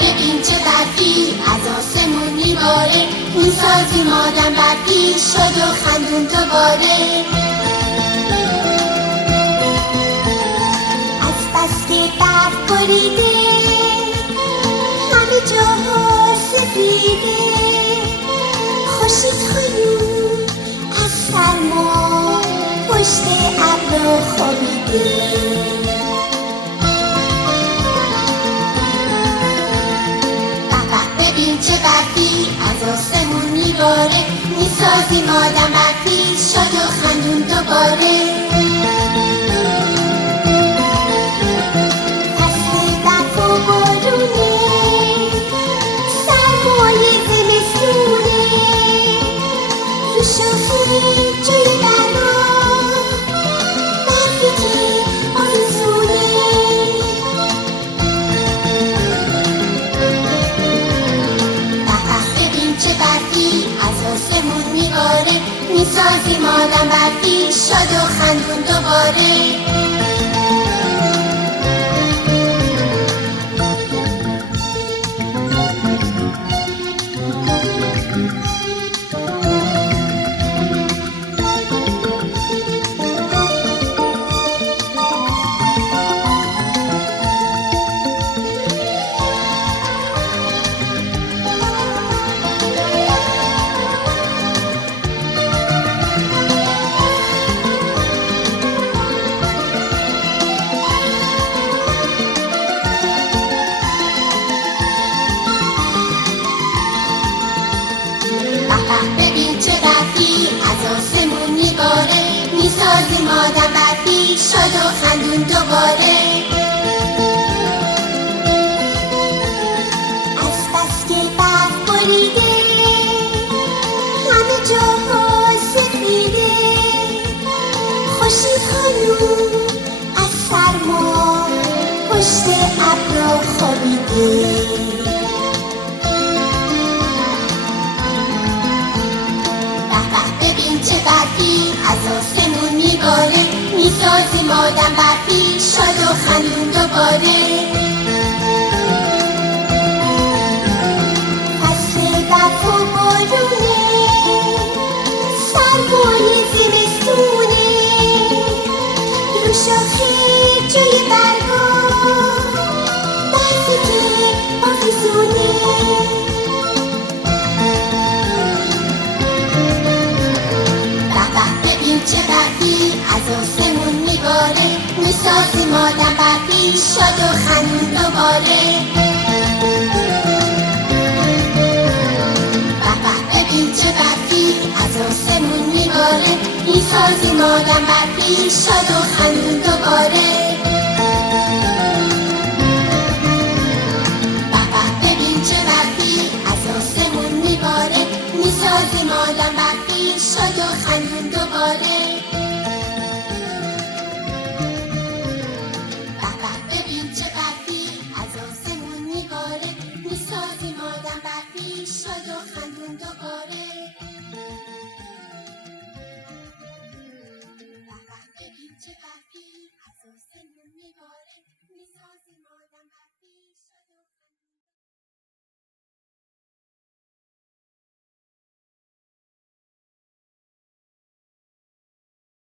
ببین چه برفی از آسمون میباره، میسازیم آدم برفی شاد و خندون دوباره. از بس که برف بریده همه جاها سفیده، خورشید خانوم از سرما پشت ابرها خوابیده. چه برفی از آسمون میباره، میسازیم آدم برفی شاد و خندون دوباره. فصل برف و بارونه، سرمای زمستونه، رو شاخه جای برا برفی که آویزونه. چه برفی از آسمون میباره، میسازیم آدم برفی شاد و خندون دوباره. ببین چه برفی از آسمون میباره، میسازیم آدم برفی شاد و خندون دوباره. از بس که برف بریده همه جاها سفیده، خورشید خانوم از سرما پشت ابرها خوابیده. چه برفی از آسمون میباره، میسازیم آدم برفی شاد و خندون دوباره. فصل برف و بارونه، سرمای زمستونه، رو شاخه جای برگا برفی که آویزونه. چه برفی از آسمون میباره، میسازیم آدم برفی شاد و خندون دوباره. ببین چه برفی از آسمون میباره، میسازیم آدم برفی شاد و خندون دوباره. ببین چه برفی از آسمون میباره، میسازیم آدم برفی شاد و خندون دوباره.